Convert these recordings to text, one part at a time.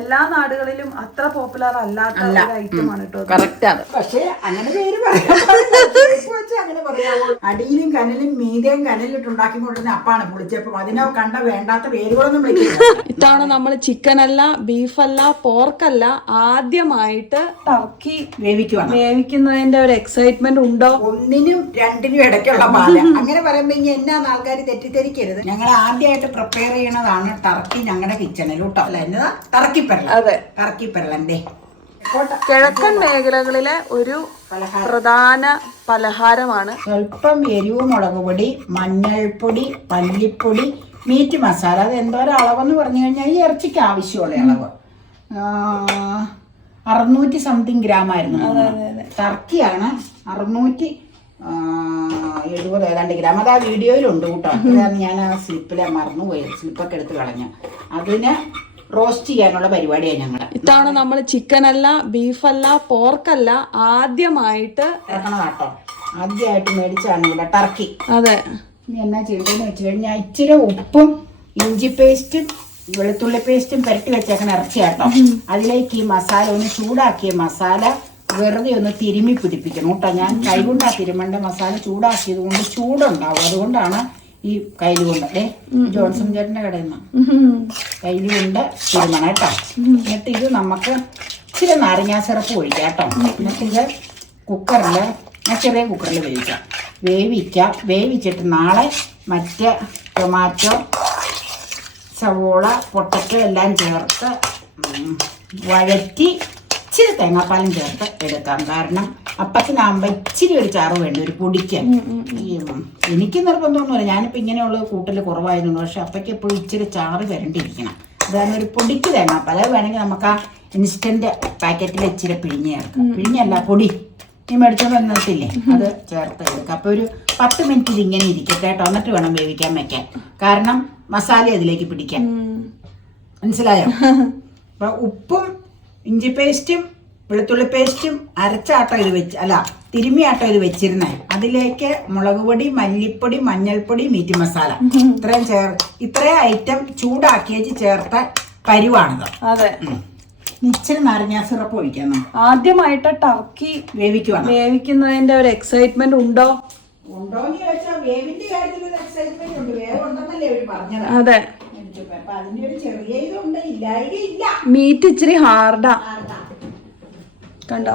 എല്ലാ നാടുകളിലും അത്ര പോപ്പുലർ അല്ലാത്ത ഒരു ഐറ്റം ആണ് കേട്ടോ കറക്റ്റ് ആണ്. പക്ഷേ അങ്ങനെ പേര് അങ്ങനെ അടിയിലും കനലും മീതയും കനലിട്ട് ഉണ്ടാക്കി കൊണ്ടുവന്ന അപ്പാണ് പൊളിച്ചപ്പോ. അതിനെ കണ്ട വേണ്ടാത്ത പേരുകളൊന്നും വിളിക്കില്ല. ഇത്തവണ നമ്മൾ ചിക്കൻ അല്ല ബീഫ് അല്ല പോർക്കല്ല ആദ്യമായിട്ട് ടർക്കി വേവിക്കുവാണ്. വേവിക്കുന്നതിന്റെ ഒരു എക്സൈറ്റ്മെന്റ് ഉണ്ടോ? ഒന്നിനും രണ്ടിനും ഇടയ്ക്കുള്ള പാല അങ്ങനെ പറയുമ്പോ ഇനി എന്നാന്ന് ആൾക്കാർ തെറ്റിദ്ധരിക്കരുത്. ഞങ്ങൾ ആദ്യമായിട്ട് പ്രിപ്പയർ ചെയ്യണതാണ് ടർക്കി ഞങ്ങളുടെ കിച്ചണിൽ കേട്ടോ അല്ല എന്നതാ? ടർക്കിപ്പെരള അതെ. കിഴക്കൻ മേഖലകളിലെ ഒരു പ്രധാന പലഹാരമാണ് സ്വല്പം എരിവ് മുളക് പൊടി മഞ്ഞൾപ്പൊടി പല്ലിപ്പൊടി മീറ്റ് മസാല അത് എന്തോരം അളവെന്ന് പറഞ്ഞു കഴിഞ്ഞാൽ ഈ ഇറച്ചിക്ക് ആവശ്യമുള്ള അളവ്. ആ, അറുന്നൂറ്റി സംതിങ് ഗ്രാം ആയിരുന്നു ടർക്കിയാണ് അറുന്നൂറ്റി എഴുപത് ഏതാണ്ട് ഗ്രാം അത് ആ വീഡിയോയിലുണ്ട് കേട്ടോ. അതാണ് ഞാൻ ആ സ്ലിപ്പിലെ മറന്നുപോയി. സ്ലിപ്പൊക്കെ എടുത്ത് കളഞ്ഞു. അതിന് റോസ്റ്റ് ചെയ്യാനുള്ള പരിപാടിയാണ് ഞങ്ങൾ ഇത്തവണ നമ്മൾ ചിക്കൻ അല്ല ബീഫ് അല്ല പോർക്കല്ല ആദ്യമായിട്ട് ഇറക്കണം കേട്ടോ. ആദ്യമായിട്ട് മേടിച്ചാണ് ഇവിടെ ടർക്കി. അതെ. ഇനി എന്നാ ചെയ്തതെന്ന് വെച്ച് കഴിഞ്ഞാൽ ഇച്ചിരി ഉപ്പും ഇഞ്ചി പേസ്റ്റും വെളുത്തുള്ളി പേസ്റ്റും പുരട്ടി വെച്ചേക്കണ ഇറച്ചി കേട്ടോ. അതിലേക്ക് ഈ മസാല ഒന്ന് ചൂടാക്കിയ മസാല വെറുതെ ഒന്ന് തിരുമ്മി പിടിപ്പിക്കണം കേട്ടോ. ഞാൻ കൈകൊണ്ടാ തിരുമണ്ട മസാല ചൂടാക്കിയത് കൊണ്ട് ചൂടുണ്ടാവും. അതുകൊണ്ടാണ് ഈ കയ്യിൽ കൊണ്ട് അല്ലേ ജോൺസൺ ചേട്ടന്റെ കടയിൽ നിന്ന്. കയ്യിൽ കൊണ്ട് തിരുമണം കേട്ടോ. എന്നിട്ട് ഇത് നമുക്ക് ഇച്ചിരി നാരങ്ങാ സിറപ്പ് ഒഴിക്കാം കേട്ടോ. എന്നിട്ട് ഇത് കുക്കറിൽ ഞാൻ ചെറിയ കുക്കറിൽ വേവിക്കാം. വേവിക്കാം. വേവിച്ചിട്ട് നാളെ മറ്റ് ടൊമാറ്റോ സവോള പൊട്ടറ്റോ എല്ലാം ചേർത്ത് വഴറ്റി ഇച്ചിരി തേങ്ങാപ്പാലും ചേർത്ത് എടുക്കാം. കാരണം അപ്പത്തിനാകുമ്പോൾ ഇച്ചിരി ഒരു ചാറ് വേണ്ട? ഒരു പൊടിക്ക്. എനിക്ക് നിർബന്ധമൊന്നുമില്ല. ഞാനിപ്പോൾ ഇങ്ങനെയുള്ള കൂട്ടൽ കുറവായിരുന്നു. പക്ഷെ അപ്പയ്ക്ക് എപ്പോഴും ഇച്ചിരി ചാറ് വരണ്ടിരിക്കണം അതാണ് ഒരു പൊടിക്ക് തേങ്ങാപ്പാൽ അത് വേണമെങ്കിൽ നമുക്ക് ആ ഇൻസ്റ്റന്റ് പാക്കറ്റിൽ ഇച്ചിരി പിഴിഞ്ഞ് ചേർക്കാം. പിഴിഞ്ഞല്ല പൊടി. ഈ മേടിച്ച? വന്നിട്ടില്ലേ? അത് ചേർത്ത് എടുക്കാം അപ്പോൾ ഒരു പത്ത് മിനിറ്റ് ഇത് ഇങ്ങനെ ഇരിക്കട്ടെ കേട്ടോ. എന്നിട്ട് വേണം വേവിക്കാൻ വെക്കാൻ. കാരണം മസാല അതിലേക്ക് പിടിക്കാൻ. മനസ്സിലായോ? അപ്പൊ ഉപ്പും ഇഞ്ചി പേസ്റ്റും വെളുത്തുള്ളി പേസ്റ്റും അരച്ചാട്ടോ ഇത് വെച്ച് അല്ല തിരുമ്മിയാട്ടോ ഇത് വെച്ചിരുന്നേ. അതിലേക്ക് മുളക് പൊടി മല്ലിപ്പൊടി മഞ്ഞൾപ്പൊടി മീറ്റ് മസാല ഇത്രയും ചേർ ഇത്രയും ഐറ്റം ചൂടാക്കിയേച്ച് ചേർത്ത പരിവാണിത്. അതെ. ഇച്ചിരി നാരങ്ങ സിറപ്പ് ഒഴിക്കാം ആദ്യമായിട്ട് ടർക്കി വേവിക്കുവാണ്? വേവിക്കുന്നതിന്റെ ഒരു എക്സൈറ്റ്മെന്റ് ഉണ്ടോ? ഉണ്ടോ എന്ന് ചോദിച്ചാൽ വേവിന്റെ കാര്യത്തിൽ ഒരു എക്സൈറ്റ്മെന്റ് ഉണ്ട്. വേവ് ഉണ്ടെന്നല്ലേ അവർ പറഞ്ഞത്. അതെ. അപ്പൊ അതിന്റെ ഒരു ചെറിയ ഇതുണ്ട്. ഇല്ലായിക ഇല്ല. മീറ്റ് ഇച്ചിരി ഹാർഡാ ആർക്കാ? കണ്ടോ?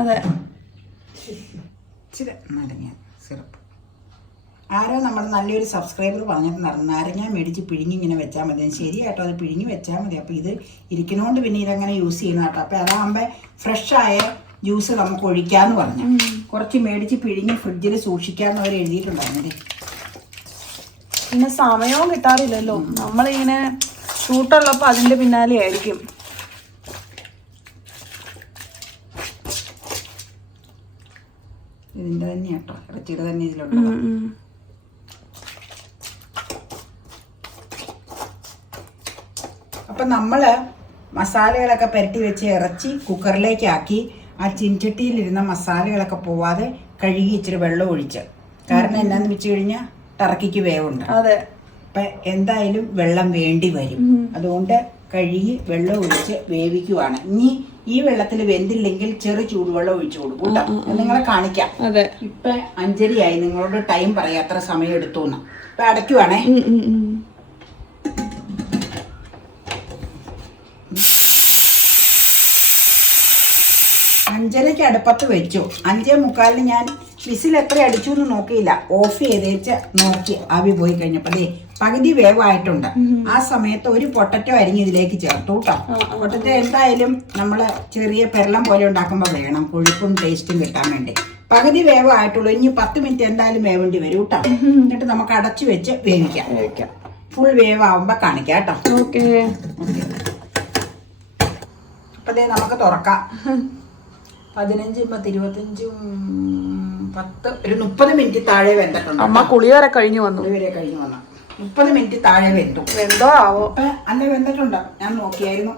അതെ. ഇച്ചിരി നാരങ്ങ സിറപ്പ്. ആരോ നമ്മൾ നല്ലൊരു സബ്സ്ക്രൈബർ പറഞ്ഞിട്ടുണ്ടായിരുന്നു നാരങ്ങ മേടിച്ച് പിഴിഞ്ഞ് ഇങ്ങനെ വെച്ചാൽ മതി. ശരിയാട്ടോ അത് പിഴിഞ്ഞ് വെച്ചാൽ മതി. അപ്പോൾ ഇത് ഇരിക്കുന്നതുകൊണ്ട് പിന്നെ ഇതങ്ങനെ യൂസ് ചെയ്യുന്ന കേട്ടോ. അപ്പോൾ അതാകുമ്പോൾ ഫ്രഷായ ജ്യൂസ് നമുക്ക് ഒഴിക്കാമെന്ന് പറഞ്ഞു. കുറച്ച് മേടിച്ച് പിഴിഞ്ഞ് ഫ്രിഡ്ജിൽ സൂക്ഷിക്കാമെന്ന് അവർ എഴുതിയിട്ടുണ്ടായിരുന്നു. പിന്നെ സമയവും കിട്ടാറില്ലല്ലോ. നമ്മളിങ്ങനെ ഷൂട്ടുള്ളപ്പോൾ അതിന്റെ പിന്നാലെ ആയിരിക്കും. ഇതിന്റെ തന്നെ കേട്ടോ ഇറച്ചിയുടെ തന്നെ ഇതിലുണ്ട് അപ്പൊ നമ്മൾ അപ്പം നമ്മൾ മസാലകളൊക്കെ പുരട്ടി വെച്ച് ഇറച്ചി കുക്കറിലേക്കാക്കി ആ ചിൻചട്ടിയിലിരുന്ന മസാലകളൊക്കെ പോവാതെ കഴുകി ഇച്ചിരി വെള്ളം ഒഴിച്ച്. കാരണം എന്നാന്ന് വെച്ച് കഴിഞ്ഞാൽ ടർക്കിക്ക് വേവുണ്ട്. അതെ. അപ്പം എന്തായാലും വെള്ളം വേണ്ടി വരും. അതുകൊണ്ട് കഴുകി വെള്ളം ഒഴിച്ച് വേവിക്കുവാണ്. ഇനി ഈ വെള്ളത്തിൽ വെന്തില്ലെങ്കിൽ ചെറു ചൂടുവെള്ളം ഒഴിച്ചു കൊടുക്കും കേട്ടോ. നിങ്ങളെ കാണിക്കാം. ഇപ്പൊ അഞ്ചരയായി. നിങ്ങളോട് ടൈം പറയാം. എത്ര സമയം എടുത്തു എന്ന് ഇപ്പൊ അടയ്ക്കുവാണേ. അഞ്ചരയ്ക്ക് അടുപ്പത്ത് വെച്ചു. അഞ്ചേ മുക്കാലിന് ഞാൻ വിസിൽ എത്ര അടിച്ചു എന്ന് നോക്കിയില്ല. ഓഫ് ചെയ്തേച്ച് നോക്കി. ആവി പോയി കഴിഞ്ഞപ്പോൾ പകുതി വേവായിട്ടുണ്ട്. ആ സമയത്ത് ഒരു പൊട്ടറ്റോ അരിഞ്ഞ് ഇതിലേക്ക് ചേർത്തു കേട്ടോ പൊട്ടറ്റോ എന്തായാലും നമ്മൾ ചെറിയ പെരളം പോലെ ഉണ്ടാക്കുമ്പോൾ വേണം. കൊഴുപ്പും ടേസ്റ്റും കിട്ടാൻ വേണ്ടി. പകുതി വേവായിട്ടുള്ളൂ. ഇനി പത്ത് മിനിറ്റ് എന്തായാലും വേവേണ്ടി വരും കേട്ടോ എന്നിട്ട് നമുക്ക് അടച്ചു വെച്ച് വേവിക്കാം. വേവിക്കാം. ഫുൾ വേവ് ആവുമ്പോൾ കാണിക്കാം കേട്ടോ ഓക്കേ. അപ്പൊ ദേ നമുക്ക് തുറക്കാം. പതിനഞ്ചും പത്ത് ഇരുപത്തഞ്ചും പത്ത് ഒരു മുപ്പത് മിനിറ്റ് താഴെ വെന്തിട്ടുണ്ട് അമ്മ കുളി വരെ കഴിഞ്ഞു വന്നു. വരെ കഴിഞ്ഞു വന്ന. മുപ്പത് മിനിറ്റ് താഴെ വെന്തു. വെന്തോ? ആവോ. അല്ല വെന്തിട്ടുണ്ടോ? ഞാൻ നോക്കിയായിരുന്നു.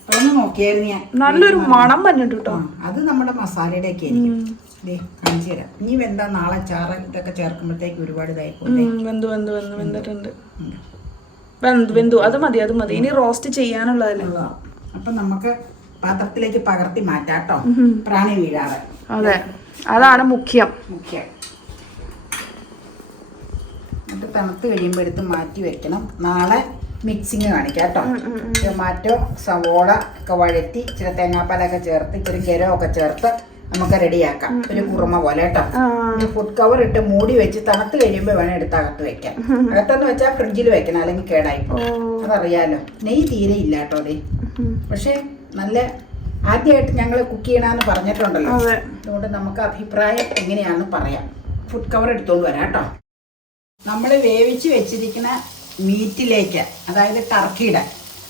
ഇപ്പൊന്ന് നോക്കിയായിരുന്നു ഞാൻ. നല്ലൊരു മണം വന്നിട്ട് കേട്ടോ അത് നമ്മുടെ മസാലയുടെ ഒക്കെ ആയിരിക്കും കാണിച്ചു തരാം. ഇനി വെന്താ നാളെ ചാറ് ഇതൊക്കെ ചേർക്കുമ്പോഴത്തേക്ക് ഒരുപാട് ഇതായി പോകും ഉം, വെന്തു വെന്തു വെന്തു വെന്തിട്ടുണ്ട്. വെന്തു വെന്തു. അത് മതി അത് മതി. ഇനി റോസ്റ്റ് ചെയ്യാനുള്ളതല്ലേ? അപ്പൊ നമുക്ക് പാത്രത്തിലേക്ക് പകർത്തി മാറ്റാട്ടോ പ്രാണി വീഴാതെ. അതെ. അതാണ് മുഖ്യം. മുഖ്യം എന്നിട്ട് തണുത്ത് കഴിയുമ്പോൾ എടുത്ത് മാറ്റി വെക്കണം. നാളെ മിക്സിങ് കാണിക്കാം കേട്ടോ. ടൊമാറ്റോ സവോള ഒക്കെ വഴറ്റി ഇച്ചിരി തേങ്ങാപ്പാലൊക്കെ ചേർത്ത് ഇച്ചിരി ഗരമൊക്കെ ചേർത്ത് നമുക്ക് റെഡിയാക്കാം. ഒരു കുറുമ പോലെ കേട്ടോ. ഫുഡ് കവർ ഇട്ട് മൂടി വെച്ച് തണുത്ത് കഴിയുമ്പോൾ വേണം എടുത്ത് അകത്ത് വെക്കാം അകത്തെന്ന് വെച്ചാൽ ഫ്രിഡ്ജിൽ വെക്കണം അല്ലെങ്കിൽ കേടായി പോകും. അതറിയാലോ. നെയ് തീരെ ഇല്ല കേട്ടോ അതെ പക്ഷേ നല്ല ആദ്യമായിട്ട് ഞങ്ങൾ കുക്ക് ചെയ്യണമെന്ന് പറഞ്ഞിട്ടുണ്ടല്ലോ. അതുകൊണ്ട് നമുക്ക് അഭിപ്രായം എങ്ങനെയാണെന്ന് പറയാം. ഫുഡ് കവർ എടുത്തോണ്ട് വരാം കേട്ടോ. നമ്മൾ വേവിച്ച് വെച്ചിരിക്കുന്ന മീറ്റിലേക്ക് അതായത് ടർക്കിയുടെ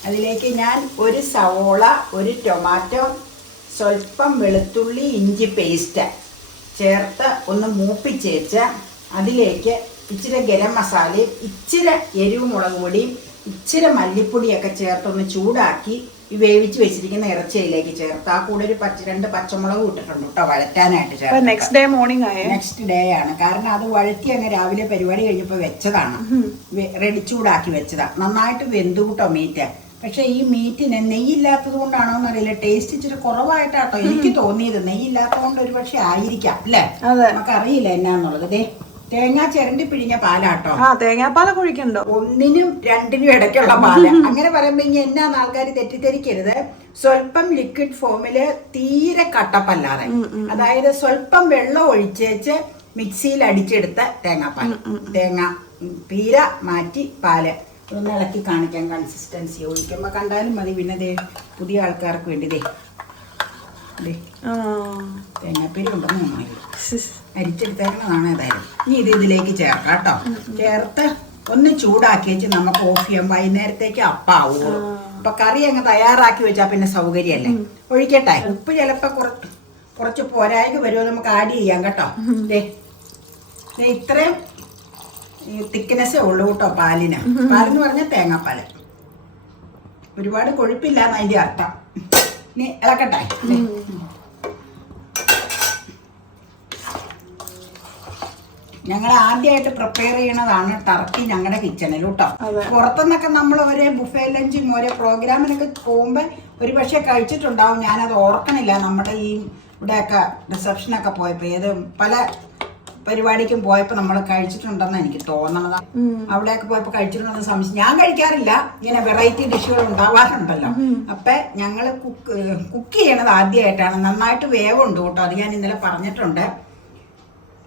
അതിലേക്ക് ഞാൻ ഒരു സവോള ഒരു ടൊമാറ്റോ സ്വല്പം വെളുത്തുള്ളി ഇഞ്ചി പേസ്റ്റ് ചേർത്ത് ഒന്ന് മൂപ്പിച്ചേച്ച് അതിലേക്ക് ഇച്ചിരി ഗരം മസാലയും ഇച്ചിരി എരിവ് മുളക് പൊടിയും ഇച്ചിരി മല്ലിപ്പൊടിയൊക്കെ ചേർത്തൊന്ന് ചൂടാക്കി ഈ വേവിച്ച് വെച്ചിരിക്കുന്ന ഇറച്ചിയിലേക്ക് ചേർത്ത്. ആ കൂടെ ഒരു പച്ച രണ്ട് പച്ചമുളക് ഇട്ടിട്ടുണ്ട് കേട്ടോ വഴറ്റാനായിട്ട് ചേർത്ത്. നെക്സ്റ്റ് ഡേ മോർണിംഗ് ആയേ? നെക്സ്റ്റ് ഡേ ആണ്. കാരണം അത് വഴറ്റി അങ്ങ് രാവിലെ പരിപാടി കഴിഞ്ഞപ്പോൾ വെച്ചതാണ്. റെഡി ചൂടാക്കി വെച്ചതാ. നന്നായിട്ട് വെന്തു കൂട്ടോ മീറ്റ് പക്ഷെ ഈ മീറ്റിന് നെയ്യില്ലാത്തത് കൊണ്ടാണോ എന്നറിയില്ല. ടേസ്റ്റ് ഇച്ചിരി കുറവായിട്ടാട്ടോ എനിക്ക് തോന്നിയത്. നെയ്യില്ലാത്തത് കൊണ്ട് ഒരു പക്ഷെ ആയിരിക്കാം അല്ലേ? നമുക്ക് നമുക്കറിയില്ല എന്നാന്നുള്ളത്. തേങ്ങ ചിരണ്ടി പിഴിഞ്ഞ പാലാട്ടോ. ആ തേങ്ങാപ്പാലൊക്കെ കുഴിക്കണ്ടോ ഒന്നിനും രണ്ടിനും ഇടയ്ക്കുള്ള പാല. അങ്ങനെ പറയുമ്പോ ഇനി എന്നാന്ന് ആൾക്കാർ തെറ്റിദ്ധരിക്കരുത്. സ്വല്പം ലിക്വിഡ് ഫോമിൽ തീരെ കട്ടപ്പല്ലാതെ. അതായത് സ്വല്പം വെള്ളം ഒഴിച്ചേച്ച് മിക്സിയിൽ അടിച്ചെടുത്ത തേങ്ങാപ്പാൽ. തേങ്ങ പീര മാറ്റി പാൽ. ഒന്ന് ഇളക്കി കാണിക്കാൻ കൺസിസ്റ്റൻസി ഒഴിക്കുമ്പോ കണ്ടാലും മതി. പിന്നെ പുതിയ ആൾക്കാർക്ക് വേണ്ടി തേങ്ങാപ്പീര ഉണ്ടെന്ന് അരിച്ചെടുത്തേക്കുന്നതാണ് ഏതായാലും. ഇനി ഇത് ഇതിലേക്ക് ചേർക്കാം കേട്ടോ. ചേർത്ത് ഒന്ന് ചൂടാക്കി വെച്ച് നമുക്ക് ഓഫ് ചെയ്യാം. വൈകുന്നേരത്തേക്ക് അപ്പാവൂ. അപ്പൊ കറി അങ്ങ് തയ്യാറാക്കി വെച്ചാ പിന്നെ സൗകര്യമല്ലേ ഒഴിക്കട്ടെ? ഉപ്പ് ചിലപ്പോ കുറച്ച് കുറച്ച് പോരായ്മ വരുമോ നമുക്ക് ആഡ് ചെയ്യാം കേട്ടോ. ഇത്രയും തിക്നെസ്സേ ഉള്ളൂ കേട്ടോ പാലിന്. പാലെന്ന് പറഞ്ഞാൽ തേങ്ങാപ്പാൽ. ഒരുപാട് കൊഴുപ്പില്ല എന്നതിന്റെ അർത്ഥം. ഇനി ഇളക്കട്ടെ. ഞങ്ങൾ ആദ്യമായിട്ട് പ്രിപ്പയർ ചെയ്യണതാണ് ടർക്കി ഞങ്ങളുടെ കിച്ചണിൽ കേട്ടോ പുറത്തുനിന്നൊക്കെ നമ്മൾ ഒരേ ബുഫേ ലഞ്ചും ഒരേ പ്രോഗ്രാമിനൊക്കെ പോകുമ്പോൾ ഒരു പക്ഷേ കഴിച്ചിട്ടുണ്ടാവും. ഞാനത് ഓർക്കണില്ല. നമ്മുടെ ഈ ഇവിടെയൊക്കെ റിസപ്ഷനൊക്കെ പോയപ്പോൾ ഏത് പല പരിപാടിക്കും പോയപ്പോൾ നമ്മൾ കഴിച്ചിട്ടുണ്ടെന്ന് എനിക്ക് തോന്നണത്. അവിടെയൊക്കെ പോയപ്പോൾ കഴിച്ചിട്ടുണ്ടെന്ന് സംശയം. ഞാൻ കഴിക്കാറില്ല. ഇങ്ങനെ വെറൈറ്റി ഡിഷുകൾ ഉണ്ടാവാറുണ്ടല്ലോ. അപ്പൊ ഞങ്ങൾ കുക്ക് കുക്ക് ചെയ്യണത് ആദ്യമായിട്ടാണ് നന്നായിട്ട് വേവുണ്ട് കേട്ടോ. അത് ഞാൻ ഇന്നലെ പറഞ്ഞിട്ടുണ്ട്.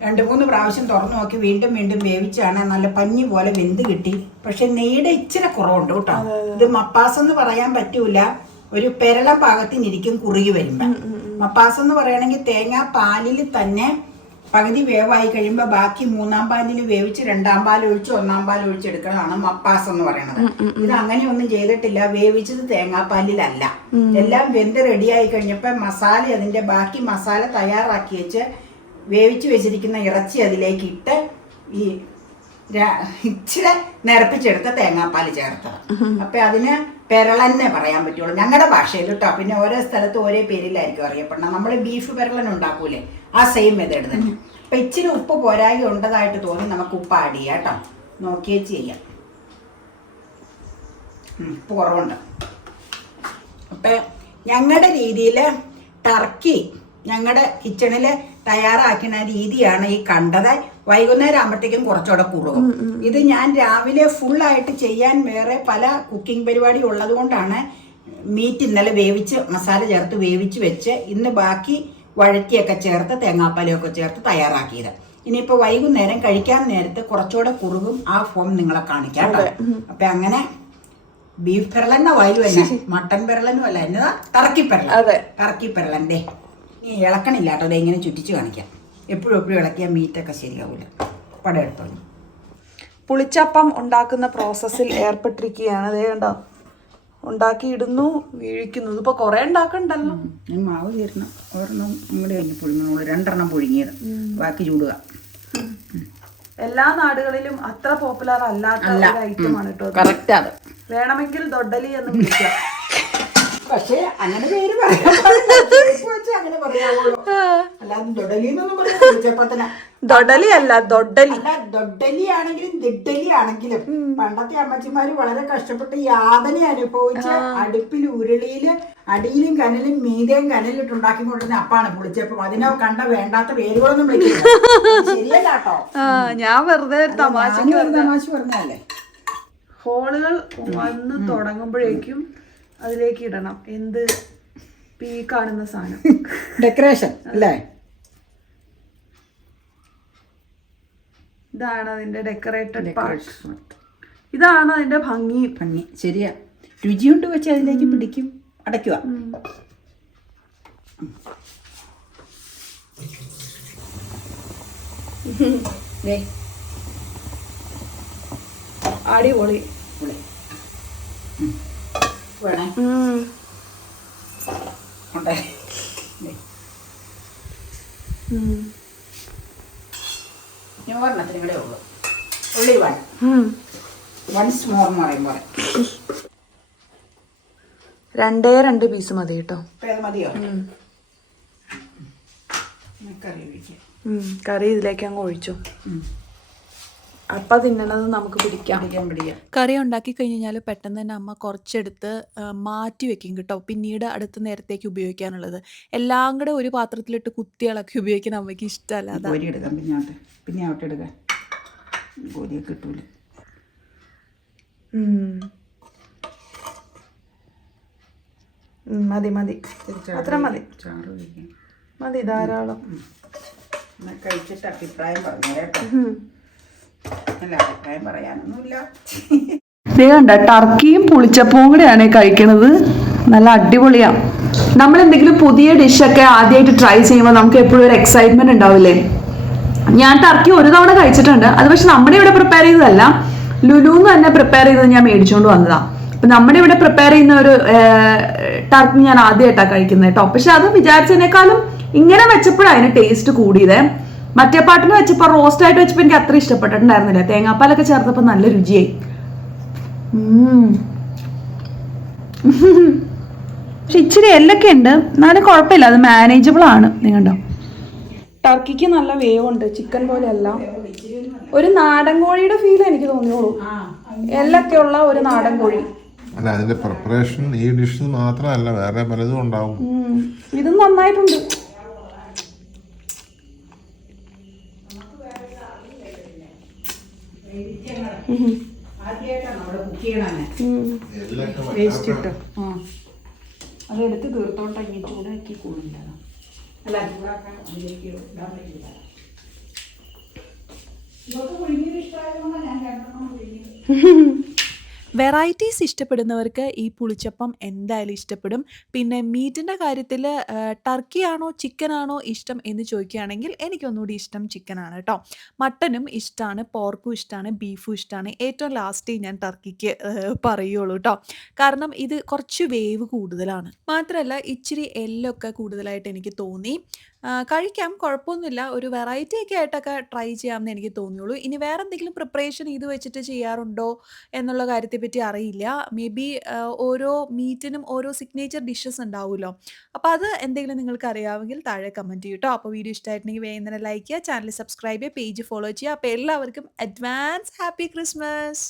രണ്ട് മൂന്ന് പ്രാവശ്യം തുറന്നു നോക്കി വീണ്ടും വീണ്ടും വേവിച്ചാണ് നല്ല പഞ്ഞി പോലെ വെന്ത് കിട്ടി. പക്ഷെ നെയ്യുടെ ഇച്ചിരി കുറവുണ്ട് കേട്ടോ. ഇത് മപ്പാസ് എന്ന് പറയാൻ പറ്റൂല. ഒരു പെരളം പാകത്തിനിരിക്കും കുറുകി വരുമ്പോ. മപ്പാസ് എന്ന് പറയുകയാണെങ്കിൽ തേങ്ങ പാലിൽ തന്നെ പകുതി വേവായി കഴിയുമ്പോൾ ബാക്കി മൂന്നാം പാലിൽ വേവിച്ച് രണ്ടാം പാൽ ഒഴിച്ച് ഒന്നാം പാൽ ഒഴിച്ചെടുക്കണതാണ് മപ്പാസ് എന്ന് പറയുന്നത്. ഇത് അങ്ങനെയൊന്നും ചെയ്തിട്ടില്ല. വേവിച്ചത് തേങ്ങാപ്പാലിലല്ല. എല്ലാം വെന്ത് റെഡിയായി കഴിഞ്ഞപ്പോൾ മസാല അതിന്റെ ബാക്കി മസാല തയ്യാറാക്കി വെച്ച് വേവിച്ച് വെച്ചിരിക്കുന്ന ഇറച്ചി അതിലേക്ക് ഇട്ട് ഈ ഇച്ചിരി നിരപ്പിച്ചെടുത്ത തേങ്ങാപ്പാൽ ചേർത്തത്. അപ്പൊ അതിന് പെരളന്നെ പറയാൻ പറ്റുള്ളൂ. ഞങ്ങളുടെ ഭാഷയിൽ കേട്ടോ പിന്നെ ഓരോ സ്ഥലത്ത് ഓരോ പേരിലായിരിക്കും അറിയപ്പെടണം നമ്മൾ ബീഫ് പെരളൻ ഉണ്ടാക്കൂലേ? ആ സെയിം മെത്തേഡ് തന്നെ. അപ്പൊ ഇച്ചിരി ഉപ്പ് പോരായി ഉണ്ടതായിട്ട് തോന്നി നമുക്ക് ഉപ്പ് ആഡ് ചെയ്യാം കേട്ടോ നോക്കിയേ ചെയ്യാം. ഉപ്പ് കുറവുണ്ട്. അപ്പൊ ഞങ്ങളുടെ രീതിയിൽ ടർക്കി ഞങ്ങളുടെ കിച്ചണിൽ തയ്യാറാക്കുന്ന രീതിയാണ് ഈ കണ്ടത്. വൈകുന്നേരം ആകുമ്പോഴത്തേക്കും കുറച്ചുകൂടെ കൂടും. ഇത് ഞാൻ രാവിലെ ഫുള്ളായിട്ട് ചെയ്യാൻ വേറെ പല കുക്കിംഗ് പരിപാടി ഉള്ളത് കൊണ്ടാണ് മീറ്റ് ഇന്നലെ വേവിച്ച് മസാല ചേർത്ത് വേവിച്ച് വെച്ച് ഇന്ന് ബാക്കി വഴറ്റിയൊക്കെ ചേർത്ത് തേങ്ങാപ്പാലയൊക്കെ ചേർത്ത് തയ്യാറാക്കിയത്. ഇനിയിപ്പോൾ വൈകുന്നേരം കഴിക്കാൻ നേരത്ത് കുറച്ചുകൂടെ കുറുകും ആ ഫോം നിങ്ങളെ കാണിക്കാം കേട്ടോ. അപ്പൊ അങ്ങനെ ബീഫ് പെരളന്ന വായു തന്നെ മട്ടൻ പെരളനും അല്ല എന്നതാ? ടർക്കി പെരളൻ. ടർക്കി പെരളന്റെ ഇളക്കണില്ല കേട്ടോ ഇങ്ങനെ ചുറ്റിച്ച് കാണിക്കാം. എപ്പോഴും എപ്പോഴും ഇളക്കിയാൽ മീറ്റൊക്കെ ശരിയാവില്ല പടയെടുത്തോളൂ പുളിച്ചപ്പം ഉണ്ടാക്കുന്ന പ്രോസസ്സിൽ ഏർപ്പെട്ടിരിക്കുകയാണ്. അതേ കണ്ടോ? ഉണ്ടാക്കി ഇടുന്നു വീഴിക്കുന്നു. ഇതിപ്പോ കുറേ ഉണ്ടാക്കണ്ടല്ലോ. ഞാൻ മാവ് തീരണം ഒരെണ്ണം ഇങ്ങോട്ട് കഴിഞ്ഞ് പുഴുങ്ങുന്നുള്ളൂ രണ്ടെണ്ണം പുഴുങ്ങിയത്. ബാക്കി ചൂടുക. എല്ലാ നാടുകളിലും അത്ര പോപ്പുലർ അല്ലാത്ത ഐറ്റമാണ് കേട്ടോ. കറക്റ്റ് ആണ്. വേണമെങ്കിൽ ദൊഡലി എന്ന് വിളിക്കാം. പക്ഷേ അങ്ങനെ പേര്. കേക്ക് അങ്ങനെ പറയാവുള്ളൂ. അല്ലാതെ ദൊഡലി എന്നൊന്നും പറയാം പുളിച്ചപ്പത്തിന് ദൊഡലി അല്ല ദൊഡലി അല്ല ദൊഡലി ആണെങ്കിലും ദിഡലി ആണെങ്കിലും പണ്ടത്തെ അമ്മച്ചിമാര് വളരെ കഷ്ടപ്പെട്ട് യാതന അനുഭവിച്ച് അടുപ്പിൽ ഉരുളിയിൽ അടിയിലും കനലും മീതയും കനലിട്ട് ഉണ്ടാക്കി കൊണ്ടിരുന്ന അപ്പാണ് പുളിച്ചപ്പം. അതിനെ കണ്ട വേണ്ടാത്ത പേരുകളൊന്നും വിളിക്കില്ല ശരിയല്ല കേട്ടോ. ആ ഞാൻ വെറുതെ തമാശ തമാശ പറഞ്ഞല്ലേ ഹോളുകൾ വന്ന് തുടങ്ങുമ്പോഴേക്കും അതിലേക്ക് ഇടണം. എന്ത്? ഈ കാണുന്ന സാധനം. ഡെക്കറേഷൻ അല്ലേ? ഇതാണ് അതിന്റെ ഡെക്കറേറ്റഡ് പാർട്ട് ഇതാണ് അതിന്റെ ഭംഗി. ഭംഗി ശരിയാ. രുചി കൊണ്ട് വെച്ച് അതിലേക്ക് പിടിക്കും. അടയ്ക്കുക. അടിപൊളി. ഇവിടെ. ഞാൻ പറഞ്ഞത്തിന് ഇവിടെ ഉള്ളു. ഉള്ളി വൺ വൺസ് മോർ എന്ന് പറയുമ്പോൾ രണ്ടേ രണ്ട് പീസ് മതി കേട്ടോ. മതിയോ? കറി ഇതിലേക്ക് അങ്ങ് ഒഴിച്ചു. അപ്പ തിന്നണത് നമുക്ക് പിടിക്കാം. പിടിക്കാൻ പിടിക്കാം. കറി ഉണ്ടാക്കി കഴിഞ്ഞാൽ പെട്ടെന്ന് തന്നെ അമ്മ കുറച്ചെടുത്ത് ആ, മാറ്റി വെക്കും കേട്ടോ. പിന്നീട് അടുത്ത നേരത്തേക്ക് ഉപയോഗിക്കാനുള്ളത്. എല്ലാം കൂടെ ഒരു പാത്രത്തിലിട്ട് കുത്തിയിളക്കി ഉപയോഗിക്കുന്ന അമ്മയ്ക്ക് ഇഷ്ടമല്ല. അതാ. കോരി എടുക്കാം പിന്നോട്ട് പിന്നെ അങ്ങോട്ട് എടുക്കാം. കോരിയൊക്കെ കിട്ടൂല. ഉം. ഉം, മതി മതി. അത്ര മതി. ചാറ് ഒഴിക്കാം മതി ധാരാളം. എന്നാൽ കഴിച്ചിട്ട് അഭിപ്രായം പറഞ്ഞു കേട്ടോ ഉം. ദേ കണ്ട ടർക്കിയും പുളിച്ചപ്പവും കൂടെയാണ് കഴിക്കണത് നല്ല അടിപൊളിയാ. നമ്മൾ എന്തെങ്കിലും പുതിയ ഡിഷൊക്കെ ആദ്യമായിട്ട് ട്രൈ ചെയ്യുമ്പോൾ നമുക്ക് എപ്പോഴും ഒരു എക്സൈറ്റ്മെന്റ് ഉണ്ടാവില്ലേ? ഞാൻ ടർക്കി ഒരു തവണ കഴിച്ചിട്ടുണ്ട്. അത് പക്ഷെ നമ്മുടെ ഇവിടെ പ്രിപ്പയർ ചെയ്തതല്ല. ലുലുന്ന് തന്നെ പ്രിപ്പയർ ചെയ്തത് ഞാൻ മേടിച്ചുകൊണ്ട് വന്നതാ. അപ്പൊ നമ്മുടെ ഇവിടെ പ്രിപ്പയർ ചെയ്യുന്ന ഒരു ടർക്കി ഞാൻ ആദ്യമായിട്ടാണ് കഴിക്കുന്നത് കേട്ടോ. പക്ഷെ അത് വിചാരിച്ചതിനേക്കാളും ഇങ്ങനെ വെച്ചപ്പോഴാണ് അതിന് ടേസ്റ്റ് കൂടിയതേ. മറ്റേ പാട്ടിന് വെച്ചപ്പോൾ റോസ്റ്റ് ആയിട്ട് വെച്ചപ്പോൾ എനിക്ക് അത്ര ഇഷ്ടപ്പെട്ടിട്ടുണ്ടായിരുന്നില്ല. തേങ്ങാപ്പാലൊക്കെ ചേർത്തപ്പോൾ നല്ല രുചിയായി. പക്ഷെ ഇച്ചിരി എല്ലൊക്കെ ഉണ്ട്. എന്നാലും കുഴപ്പമില്ല. അത് മാനേജബിൾ ആണ്. നിങ്ങളുടെ ടർക്കിക്ക് നല്ല വേവ് ഉണ്ട് ചിക്കൻ പോലെയല്ല. ഒരു നാടൻ കോഴിയുടെ ഫീൽ എനിക്ക് തോന്നിയോളൂ. എല്ലൊക്കെ ഉള്ള ഒരു നാടൻ കോഴി. അല്ല അതിന്റെ പ്രിപ്പറേഷൻ ഈ ഡിഷ് മാത്രമല്ല വേറെ പലതും ഉണ്ടാവും. ഇതും നന്നായിട്ടുണ്ട് ആദ്യമായിട്ടാണ് നമ്മുടെ കുക്ക് ചെയ്യണേ എല്ലൊക്കെ വേസ്റ്റ് ഇട്ട്. ആ. അതെടുത്ത് തീർത്തോണ്ട് ഇനി ചൂടാക്കി കൂടുതലാണ് അല്ല ചൂടാക്കാൻ ഇതൊക്കെ പുഴുങ്ങിയത് ഇഷ്ടമായതുകൊണ്ടാണ് ഞാൻ രണ്ടെണ്ണം പുഴുങ്ങിയത്. വെറൈറ്റീസ് ഇഷ്ടപ്പെടുന്നവർക്ക് ഈ പുളിച്ചപ്പം എന്തായാലും ഇഷ്ടപ്പെടും. പിന്നെ മീറ്റിന്റെ കാര്യത്തിൽ ടർക്കി ആണോ ചിക്കൻ ആണോ ഇഷ്ടം എന്ന് ചോദിക്കുകയാണെങ്കിൽ എനിക്കൊന്നുകൂടി ഇഷ്ടം ചിക്കനാണ് കേട്ടോ. മട്ടനും ഇഷ്ടമാണ് പോർക്കും ഇഷ്ടമാണ് ബീഫും ഇഷ്ടമാണ് ഏറ്റവും ലാസ്റ്റ് ഞാൻ ടർക്കിക്ക് പറയുള്ളൂ കേട്ടോ. കാരണം ഇത് കുറച്ച് വേവ് കൂടുതലാണ്. മാത്രമല്ല ഇച്ചിരി എല്ലൊക്കെ കൂടുതലായിട്ട് എനിക്ക് തോന്നി. ആ, കഴിക്കാം. കുഴപ്പമൊന്നുമില്ല. ഒരു വെറൈറ്റി ഒക്കെ ആയിട്ടൊക്കെ ട്രൈ ചെയ്യാമെന്ന് എനിക്ക് തോന്നിയുള്ളൂ. ഇനി വേറെ എന്തെങ്കിലും പ്രിപ്പറേഷൻ ഇത് വെച്ചിട്ട് ചെയ്യാറുണ്ടോ എന്നുള്ള കാര്യത്തെപ്പറ്റി അറിയില്ല. മേ ബി ഓരോ മീറ്റിനും ഓരോ സിഗ്നേച്ചർ ഡിഷസ് ഉണ്ടാവുമല്ലോ. അപ്പോൾ അത് എന്തെങ്കിലും നിങ്ങൾക്ക് അറിയാമെങ്കിൽ താഴെ കമന്റ് ചെയ്യും കേട്ടോ അപ്പോൾ വീഡിയോ ഇഷ്ടമായിട്ടുണ്ടെങ്കിൽ വേഗം തന്നെ ലൈക്ക് ചെയ്യുക. ചാനൽ സബ്സ്ക്രൈബ് ചെയ്യുക. പേജ് ഫോളോ ചെയ്യുക. അപ്പോൾ എല്ലാവർക്കും അഡ്വാൻസ് ഹാപ്പി ക്രിസ്മസ്